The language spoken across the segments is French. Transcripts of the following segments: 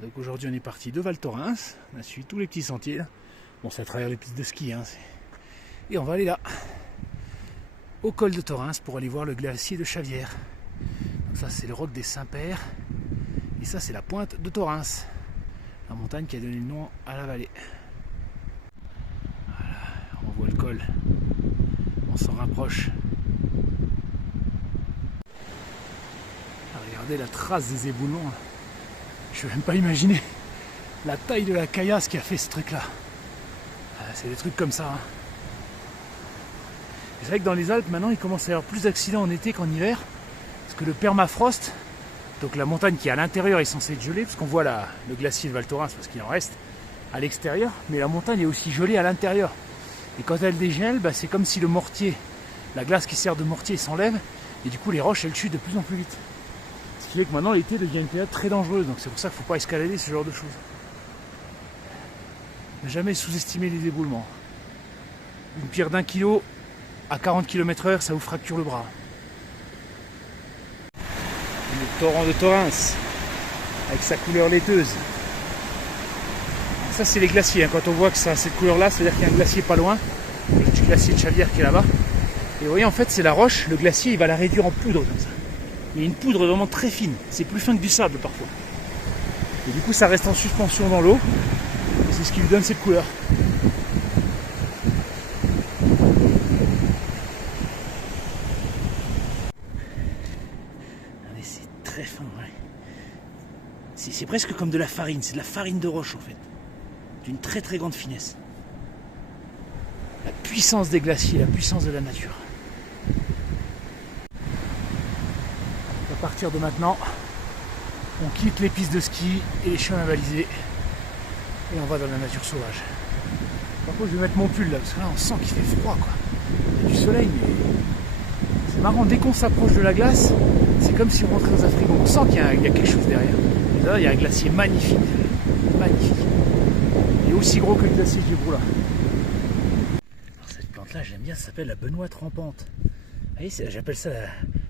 Donc aujourd'hui on est parti de Val Thorens, on a suivi tous les petits sentiers là. Bon, c'est à travers les pistes de ski hein, et on va aller là au col de Thorens pour aller voir le glacier de Chavières. Donc ça c'est le roc des Saints-Pères et ça c'est la pointe de Thorens, la montagne qui a donné le nom à la vallée. Voilà, on voit le col, on s'en rapproche. Regardez la trace des éboulements. Je ne peux même pas imaginer la taille de la caillasse qui a fait ce truc là. C'est des trucs comme ça. Hein. C'est vrai que dans les Alpes maintenant il commence à y avoir plus d'accidents en été qu'en hiver. Parce que le permafrost, donc la montagne qui est à l'intérieur est censée être gelée, parce qu'on voit le glacier de Val Thorens parce qu'il en reste à l'extérieur, mais la montagne est aussi gelée à l'intérieur. Et quand elle dégèle, bah, c'est comme si le mortier, la glace qui sert de mortier s'enlève, et du coup les roches elles chutent de plus en plus vite. Ce qui fait que maintenant l'été devient une période très dangereuse, donc c'est pour ça qu'il ne faut pas escalader ce genre de choses. Ne jamais sous-estimer les éboulements. Une pierre d'1 kilo à 40 km/h, ça vous fracture le bras. Le torrent de Thorens, avec sa couleur laiteuse. Ça c'est les glaciers, hein. Quand on voit que ça a cette couleur là, c'est-à-dire qu'il y a un glacier pas loin, le petit glacier de Chavières qui est là-bas. Et vous voyez en fait c'est la roche, le glacier il va la réduire en poudre comme ça. Il y a une poudre vraiment très fine, c'est plus fin que du sable parfois. Et du coup ça reste en suspension dans l'eau, et c'est ce qui lui donne cette couleur. Regardez, c'est très fin, ouais. C'est presque comme de la farine, c'est de la farine de roche en fait. D'une très très grande finesse. La puissance des glaciers, la puissance de la nature. À partir de maintenant, on quitte les pistes de ski et les chemins balisés et on va dans la nature sauvage. Par contre, je vais mettre mon pull là parce que là on sent qu'il fait froid quoi. Il y a du soleil, mais c'est marrant, dès qu'on s'approche de la glace, c'est comme si on rentrait dans un frigo. On sent qu'il y a quelque chose derrière. Et là, il y a un glacier magnifique. Magnifique. Il est aussi gros que le glacier du Brou là. Alors, cette plante là, j'aime bien, ça s'appelle la benoîte rampante. Vous voyez, j'appelle ça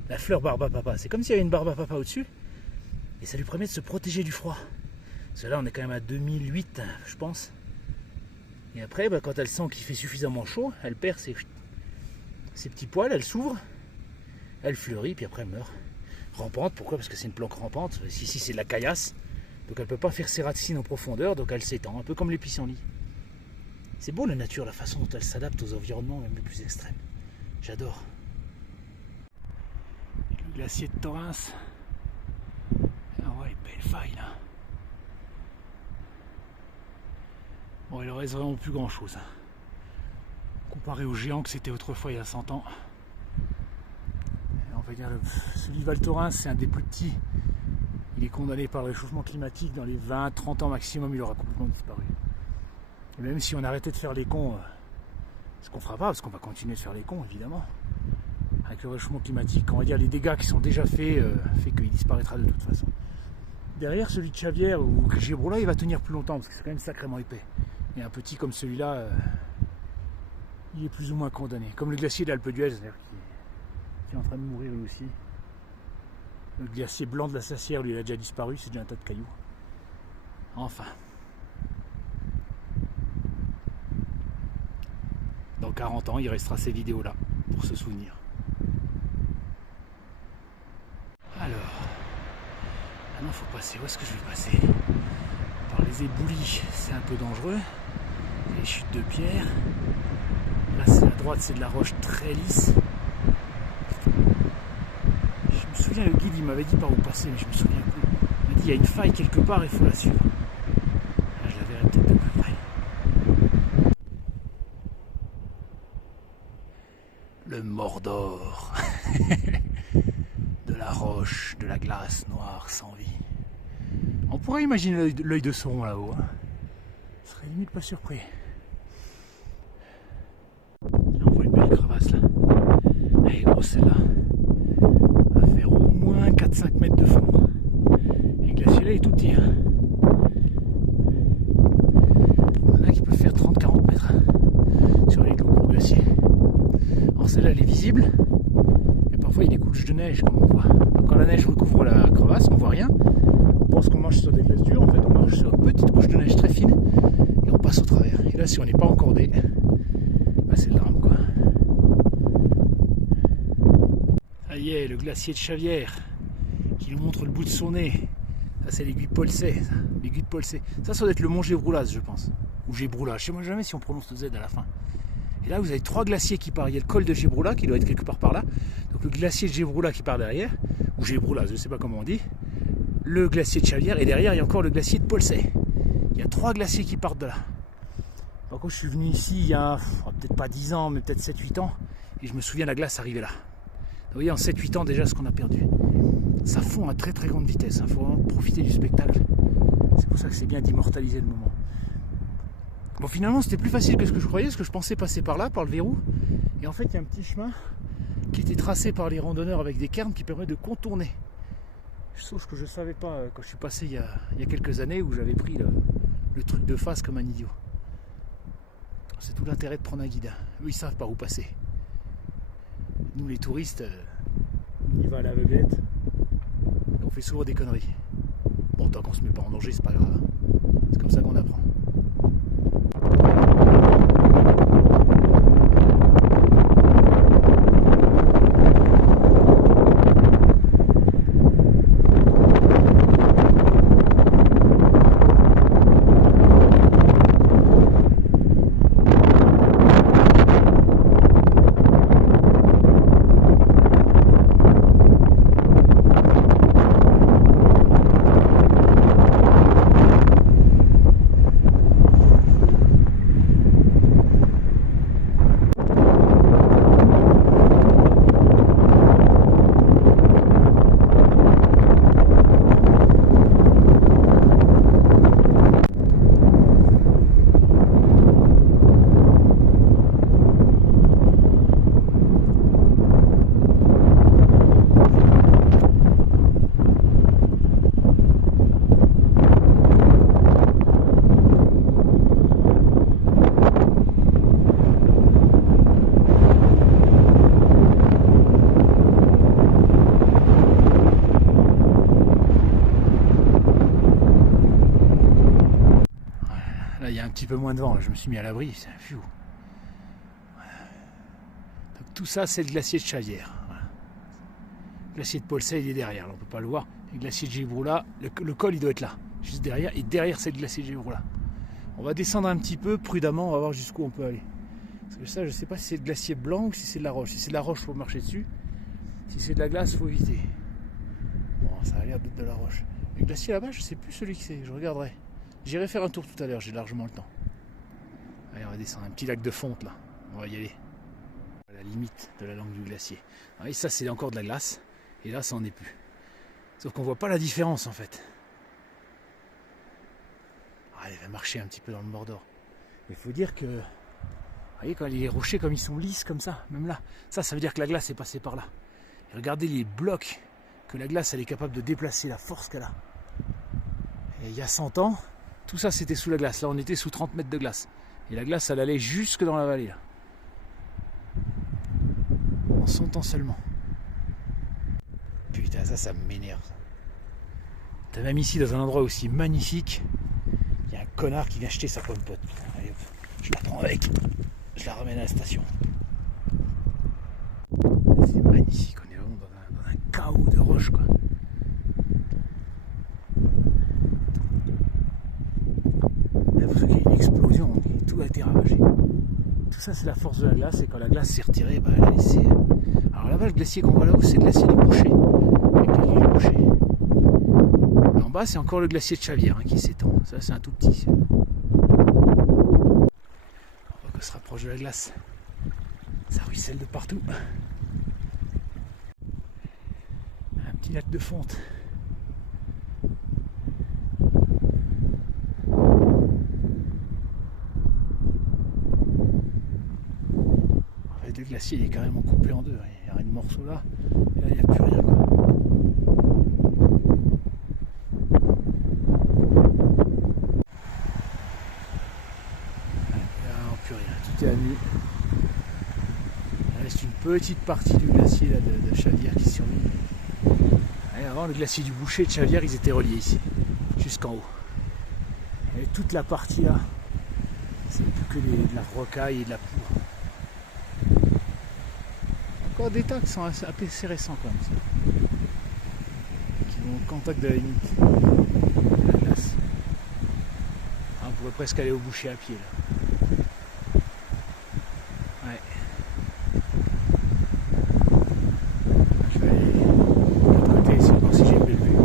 la fleur barbe à papa. C'est comme s'il y avait une barbe à papa au-dessus. Et ça lui permet de se protéger du froid. Parce que là, on est quand même à 2008, je pense. Et après, bah, quand elle sent qu'il fait suffisamment chaud, elle perd ses petits poils, elle s'ouvre, elle fleurit, puis après elle meurt. Rampante, pourquoi? Parce que c'est une plante rampante. Ici, c'est de la caillasse. Donc elle ne peut pas faire ses racines en profondeur, donc elle s'étend, un peu comme les pissenlits. C'est beau la nature, la façon dont elle s'adapte aux environnements, même les plus extrêmes. J'adore. Le glacier de Thorens. Ah ouais, belle faille là. Bon, il ne reste vraiment plus grand chose. Comparé aux géants que c'était autrefois il y a 100 ans. On va dire celui de Val Thorens, c'est un des plus petits. Il est condamné par le réchauffement climatique. Dans les 20-30 ans maximum, il aura complètement disparu. Et même si on arrêtait de faire les cons, ce qu'on fera pas, parce qu'on va continuer de faire les cons évidemment. Avec le réchauffement climatique, on va dire les dégâts qui sont déjà faits, fait qu'il disparaîtra de toute façon. Derrière celui de Chavières ou Gébrou là, il va tenir plus longtemps parce que c'est quand même sacrément épais. Et un petit comme celui-là, il est plus ou moins condamné. Comme le glacier d'Alpe d'Huez, qui est en train de mourir lui aussi. Le glacier blanc de la Sassière, lui, il a déjà disparu, c'est déjà un tas de cailloux. Enfin. Dans 40 ans, il restera ces vidéos-là pour se souvenir. Alors, maintenant il faut passer. Où est-ce que je vais passer? Par les éboulis, c'est un peu dangereux. Les chutes de pierre. Là, c'est à droite, c'est de la roche très lisse. Je me souviens, le guide, il m'avait dit par où passer, mais je me souviens plus. Il m'a dit, il y a une faille quelque part, il faut la suivre. Là, je la verrai peut-être de plus près. Le Mordor. De la roche, de la glace noire sans vie. On pourrait imaginer l'œil de Sauron là-haut. Hein. Je serais limite pas surpris. Là, on voit une belle crevasse là. Elle est grosse celle-là. Elle va faire au moins 4-5 mètres de fond. Et le glacier là est tout petit. Hein. Il y en a qui peuvent faire 30-40 mètres sur les gros glaciers. Alors celle-là elle est visible. Mais parfois il y a des couches de neige comme on voit. Donc quand la neige recouvre la crevasse, on voit rien. On pense qu'on marche sur des glaces dures, en fait on marche s'accroche sur une petite couche de neige très fine et on passe au travers. Et là, si on n'est pas encordé, bah, c'est le drame quoi. Ça y est, le glacier de Chavières qui nous montre le bout de son nez. Ça, c'est l'aiguille Polsey. L'aiguille de Polsey. Ça doit être le mont Gévroulas, je pense. Ou Gévroulas. Je ne sais jamais si on prononce le Z à la fin. Et là, vous avez 3 glaciers qui partent. Il y a le col de Gévroulas qui doit être quelque part par là. Donc le glacier de Gévroulas qui part derrière. Ou Gévroulas, je ne sais pas comment on dit. Le glacier de Chavières. Et derrière, il y a encore le glacier de Polsey. Il y a 3 glaciers qui partent de là. Par contre, je suis venu ici il y a peut-être pas 10 ans, mais peut-être 7-8 ans. Et je me souviens, la glace arrivait là. Vous voyez, en 7-8 ans déjà, ce qu'on a perdu. Ça fond à très très grande vitesse. Il faut vraiment profiter du spectacle. C'est pour ça que c'est bien d'immortaliser le moment. Bon, finalement, c'était plus facile que ce que je croyais, parce que je pensais passer par là, par le verrou. Et en fait, il y a un petit chemin qui était tracé par les randonneurs avec des cairns qui permet de contourner. Sauf que je ne savais pas quand je suis passé il y a quelques années où j'avais pris le truc de face comme un idiot. C'est tout l'intérêt de prendre un guide. Eux, ils savent par où passer. Nous, les touristes, on y va à l'aveuglette. On fait souvent des conneries. Bon, tant qu'on se met pas en danger, c'est pas grave. C'est comme ça qu'on apprend. Il y a un petit peu moins de vent, là. Je me suis mis à l'abri, c'est un fou. Voilà. Donc, tout ça, c'est le glacier de Chavières. Voilà. Le glacier de Polsey, il est derrière, là, on ne peut pas le voir. Le glacier de Gévroulas, le col, il doit être là, juste derrière. Et derrière, c'est le glacier de Gévroulas. On va descendre un petit peu, prudemment, on va voir jusqu'où on peut aller. Parce que ça, je ne sais pas si c'est le glacier blanc ou si c'est de la roche. Si c'est de la roche, il faut marcher dessus. Si c'est de la glace, il faut éviter. Bon, ça a l'air d'être de la roche. Le glacier là-bas, je ne sais plus celui que c'est, je regarderai. J'irai faire un tour tout à l'heure, j'ai largement le temps. Allez, on va descendre un petit lac de fonte là. On va y aller. À la limite de la langue du glacier. Et ça, c'est encore de la glace. Et là, ça en est plus. Sauf qu'on voit pas la différence en fait. Allez, va marcher un petit peu dans le Mordor. Il faut dire que, vous voyez, quand les rochers comme ils sont lisses comme ça, même là, ça veut dire que la glace est passée par là. Et regardez les blocs que la glace elle est capable de déplacer, la force qu'elle a. Et il y a 100 ans, tout ça c'était sous la glace. Là on était sous 30 mètres de glace. Et la glace elle allait jusque dans la vallée là. En 100 ans seulement. Putain, ça m'énerve. T'as même ici dans un endroit aussi magnifique, il y a un connard qui vient jeter sa pomme pote. Allez hop, je la prends avec. Je la ramène à la station. C'est magnifique, on est vraiment dans un chaos de roches quoi. Parce qu'il y a une explosion, tout a été ravagé. Tout ça c'est la force de la glace et quand la glace s'est retirée, bah, elle a laissé. Alors là-bas le glacier qu'on voit là-haut c'est le glacier du Boucher. Avec l'île du Boucher. Et en bas c'est encore le glacier de Chavières hein, qui s'étend. Ça c'est un tout petit. On voit qu'on se rapproche de la glace. Ça ruisselle de partout. Un petit lac de fonte. Le glacier il est carrément coupé en deux. Il y a un morceau là, et là il n'y a plus rien. Quoi. Là, plus rien, tout est à nu. Il reste une petite partie du glacier là, de Chavières qui survit. Et avant le glacier du Boucher de Chavières, ils étaient reliés ici, jusqu'en haut. Et toute la partie là, c'est plus que de la rocaille et de la poudre. Encore des tas qui sont assez récents quand même, ça. Qui vont au contact de la limite de la glace. Ah, on pourrait presque aller au boucher à pied là. Ouais. Je vais aller de l'autre côté essayer de voir si j'ai une belle vue.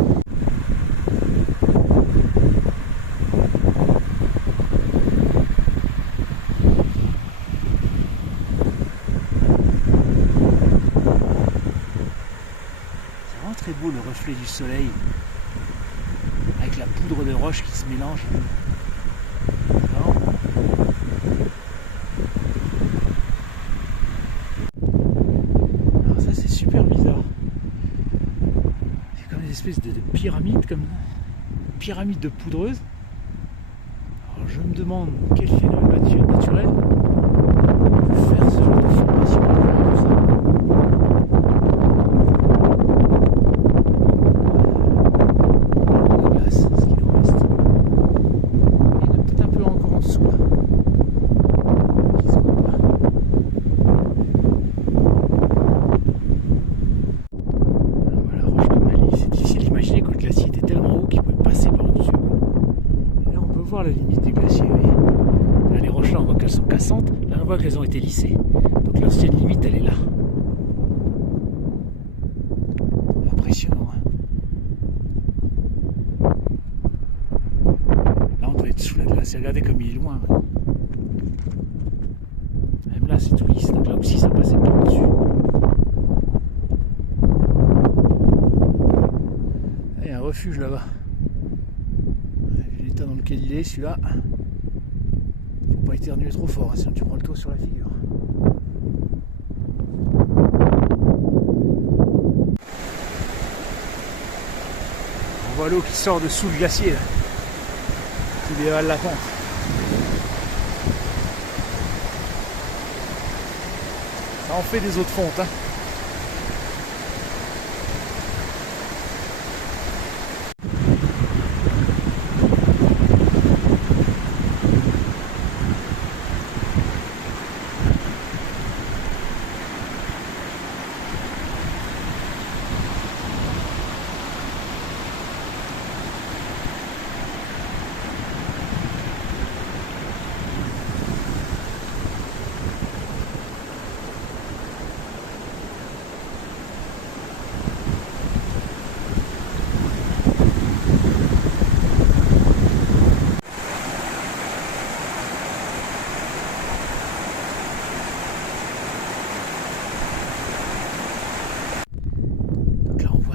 Très beau le reflet du soleil avec la poudre de roche qui se mélange. Alors ça c'est super bizarre. C'est comme des espèces de pyramides, comme pyramides de poudreuse. Alors je me demande quel phénomène naturel peut faire ce genre de formation. Voir la limite du glacier. Oui. Là, les roches là, on voit qu'elles sont cassantes. Là, on voit qu'elles ont été lissées. Donc l'ancienne limite, elle est là. Impressionnant. Hein. Là, on doit être sous la glace. Regardez comme il est loin. Hein. Même là, c'est tout lisse. Donc là aussi, ça passait par-dessus. Il y a un refuge là-bas. Dans lequel il est, celui-là, faut pas éternuer trop fort, hein, sinon tu prends le toit sur la figure. On voit l'eau qui sort de sous le glacier là, qui dévale la pente. Ça en fait des eaux de fonte, hein.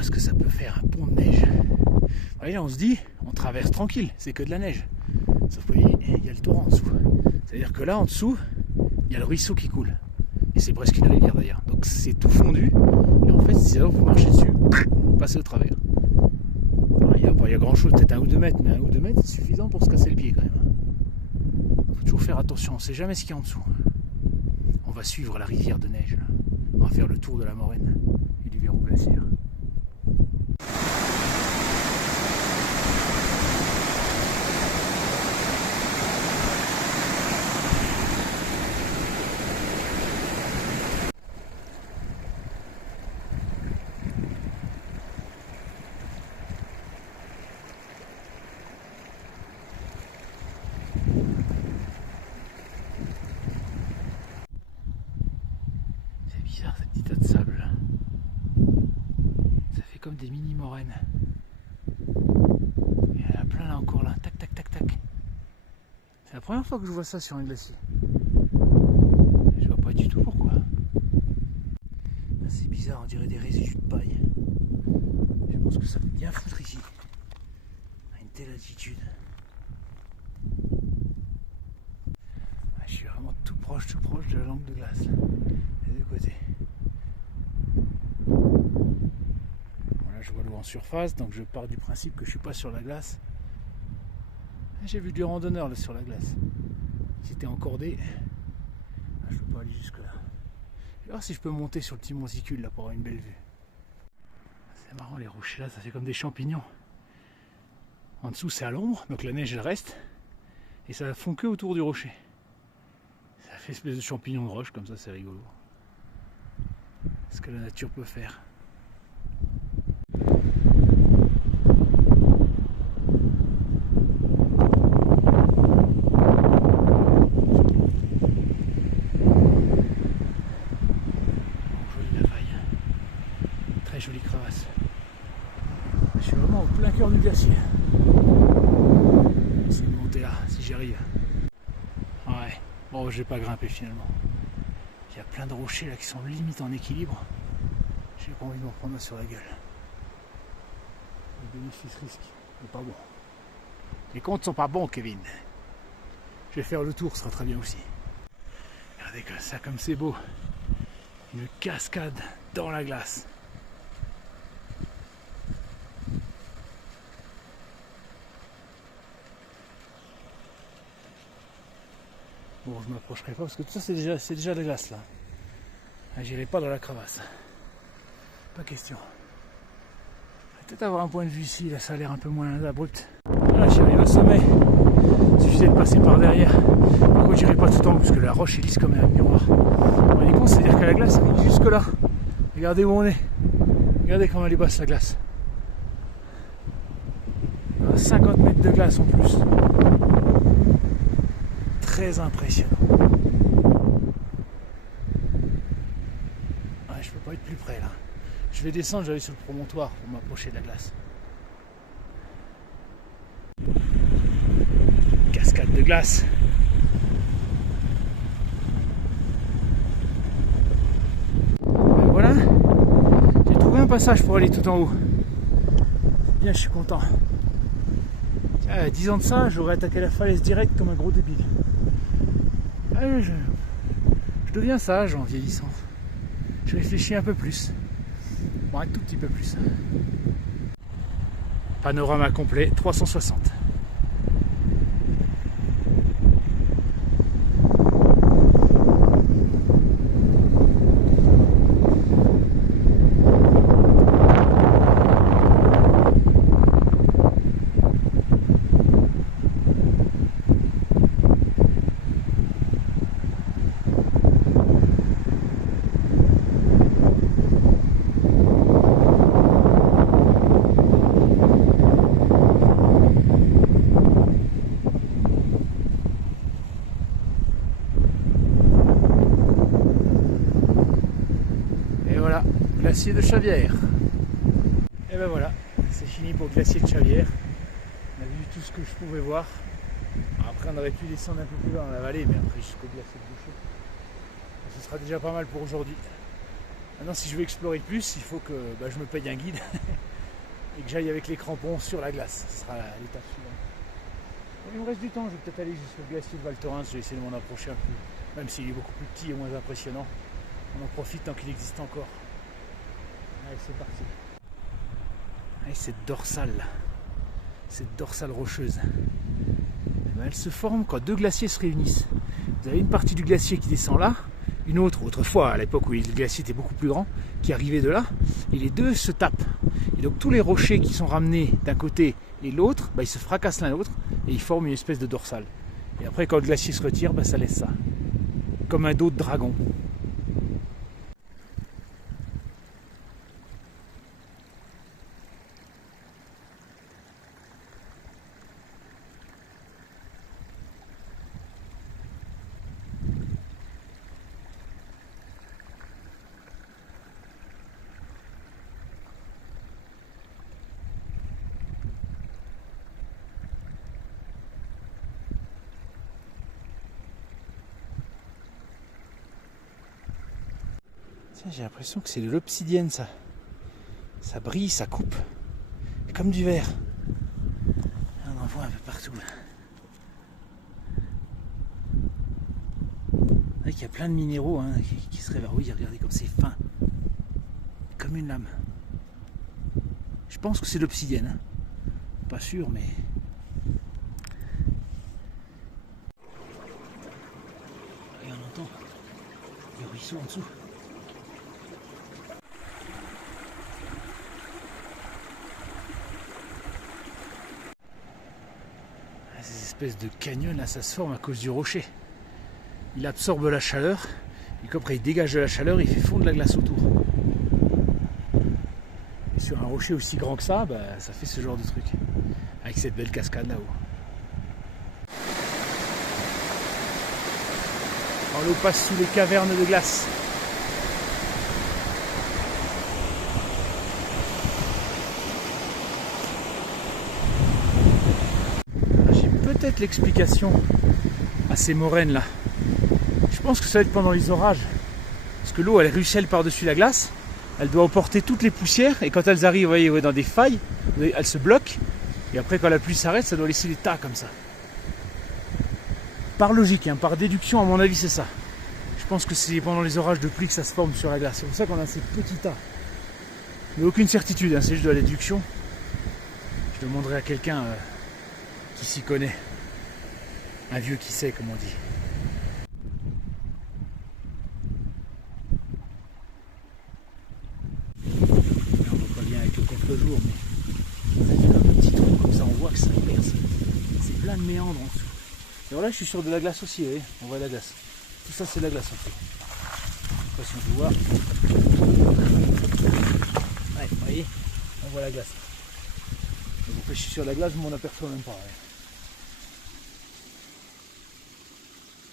Ce que ça peut faire un pont de neige. Et là on se dit, on traverse tranquille, c'est que de la neige. Sauf qu'il y a le torrent en dessous. C'est-à-dire que là en dessous, il y a le ruisseau qui coule. Et c'est presque une rivière d'ailleurs. Donc c'est tout fondu. Et en fait, si vous marchez dessus, vous passez au travers. Alors, il y a grand chose, peut-être 1 ou 2 mètres, mais 1 ou 2 mètres c'est suffisant pour se casser le pied quand même. Il faut toujours faire attention, on ne sait jamais ce qu'il y a en dessous. On va suivre la rivière de neige. Là. On va faire le tour de la moraine et du verrou glaciaire. Bizarre ces petits tas de sable là. Ça fait comme des mini moraines. Il y en a plein là encore là. Tac tac tac tac. C'est la première fois que je vois ça sur un glacier. Je vois pas du tout pourquoi. C'est bizarre, on dirait des résidus de paille. Je pense que ça peut bien foutre ici. À une telle altitude. Je suis vraiment tout proche de la langue de glace. Là. Des deux côtés. Voilà, je vois l'eau en surface, donc je pars du principe que je suis pas sur la glace. J'ai vu des randonneurs là sur la glace. C'était encordé. Je peux pas aller jusque là. Je vais voir si je peux monter sur le petit monticule là pour avoir une belle vue. C'est marrant les rochers là, ça fait comme des champignons. En dessous c'est à l'ombre, donc la neige elle reste. Et ça fond que autour du rocher. Ça fait espèce de champignon de roche comme ça, c'est rigolo. Ce que la nature peut faire. Jolie crevasse. Je suis vraiment au plein cœur du glacier. C'est de monter là, si j'y arrive. Ouais, bon, je vais pas grimper finalement. Il y a plein de rochers là qui sont limite en équilibre. J'ai pas envie de m'en prendre sur la gueule. Le bénéfice-risque n'est pas bon. Les comptes sont pas bons, Kevin. Je vais faire le tour, ce sera très bien aussi. Regardez ça comme c'est beau. Une cascade dans la glace. Bon, je m'approcherai pas parce que tout ça c'est déjà de la glace là. J'irai pas dans la crevasse. Pas question. Peut-être avoir un point de vue ici, là ça a l'air un peu moins abrupt. Voilà, j'arrive au sommet. Il suffisait de passer par derrière. Par contre, j'irai pas tout en haut parce que la roche est lisse comme un miroir. Vous voyez compte, c'est-à-dire que la glace arrive jusque là. Regardez où on est. Regardez comment elle est basse la glace. 50 mètres de glace en plus. Très impressionnant. Ouais, je peux pas être plus près là. Je vais descendre, j'allais sur le promontoire pour m'approcher de la glace. Cascade de glace. Et voilà. J'ai trouvé un passage pour aller tout en haut. Bien, je suis content. Tiens, 10 ans de ça, j'aurais attaqué la falaise direct comme un gros débile. Je deviens sage en vieillissant. Je réfléchis un peu plus. Bon, un tout petit peu plus. Panorama complet 360. Glacier de Chavières. Et ben voilà, c'est fini pour le glacier de Chavières. On a vu tout ce que je pouvais voir. Après on aurait pu descendre un peu plus loin dans la vallée, mais après jusqu'au glacier de Boucher. Ce sera déjà pas mal pour aujourd'hui. Maintenant si je veux explorer plus, il faut que je me paye un guide et que j'aille avec les crampons sur la glace. Ce sera l'étape suivante. Bon, il me reste du temps, je vais peut-être aller jusqu'au glacier de Val Thorens, je vais essayer de m'en approcher un peu. Même s'il est beaucoup plus petit et moins impressionnant. On en profite tant qu'il existe encore. Allez, c'est parti. Allez, cette dorsale là, cette dorsale rocheuse, elle se forme quand deux glaciers se réunissent. Vous avez une partie du glacier qui descend là, une autre, autrefois à l'époque où le glacier était beaucoup plus grand, qui arrivait de là, et les deux se tapent. Et donc tous les rochers qui sont ramenés d'un côté et l'autre, ils se fracassent l'un l'autre et ils forment une espèce de dorsale. Et après quand le glacier se retire, ça laisse ça. Comme un dos de dragon. J'ai l'impression que c'est de l'obsidienne ça. Ça brille, ça coupe. C'est comme du verre. On en voit un peu partout. Il y a plein de minéraux qui se réveillent. Oui, regardez comme c'est fin. Comme une lame. Je pense que c'est de l'obsidienne. Pas sûr, mais... Et on entend le ruisseau en dessous. Ces espèces de canyons là, ça se forme à cause du rocher. Il absorbe la chaleur, et après il dégage de la chaleur, il fait fondre la glace autour. Et sur un rocher aussi grand que ça, ça fait ce genre de truc. Avec cette belle cascade là-haut. Alors l'eau passe sous les cavernes de glace. J'ai peut-être l'explication à ces moraines là. Je pense que ça va être pendant les orages. Parce que l'eau elle ruisselle par-dessus la glace. Elle doit emporter toutes les poussières. Et quand elles arrivent, vous voyez, dans des failles, elles se bloquent. Et après quand la pluie s'arrête, ça doit laisser des tas comme ça. Par logique, hein, par déduction, à mon avis, c'est ça. Je pense que c'est pendant les orages de pluie que ça se forme sur la glace. C'est pour ça qu'on a ces petits tas. Mais aucune certitude, hein, c'est juste de la déduction. Je demanderai à quelqu'un qui s'y connaît. Un vieux qui sait, comme on dit. Là, on voit pas bien avec le contre-jour, mais ça fait comme un petit trou, comme ça on voit que ça perce. C'est plein de méandres en dessous. Et voilà, je suis sur de la glace aussi, vous voyez, on voit la glace. Tout ça, c'est de la glace en fait. Je sais pas si on peut voir. Ouais, vous voyez, on voit la glace. Donc je suis sur la glace, je m'en aperçois même pas. Ouais.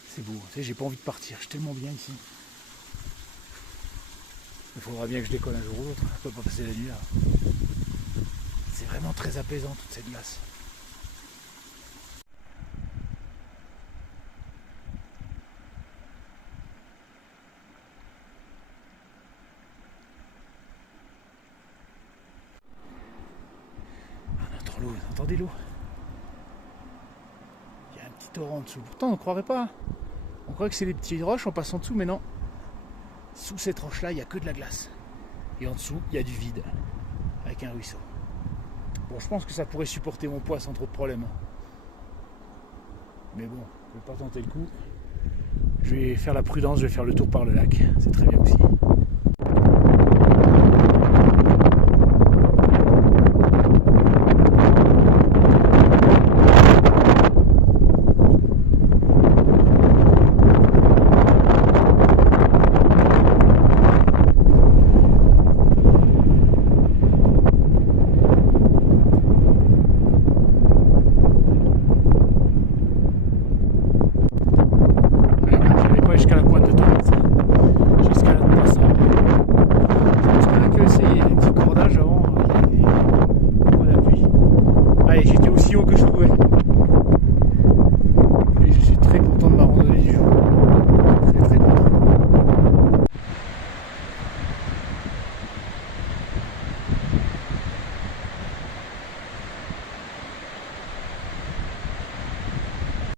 C'est beau, tu sais, j'ai pas envie de partir, je suis tellement bien ici. Il faudra bien que je décolle un jour ou l'autre, je peux pas passer la nuit là. C'est vraiment très apaisant toute cette glace. L'eau, vous entendez l'eau? Il y a un petit torrent en dessous. Pourtant on ne croirait pas. On croirait que c'est des petites roches en passant dessous, mais non. Sous cette roche là, il n'y a que de la glace. Et en dessous, il y a du vide. Avec un ruisseau. Bon, je pense que ça pourrait supporter mon poids sans trop de problème. Mais bon, je ne vais pas tenter le coup. Je vais faire la prudence, je vais faire le tour par le lac. C'est très bien aussi.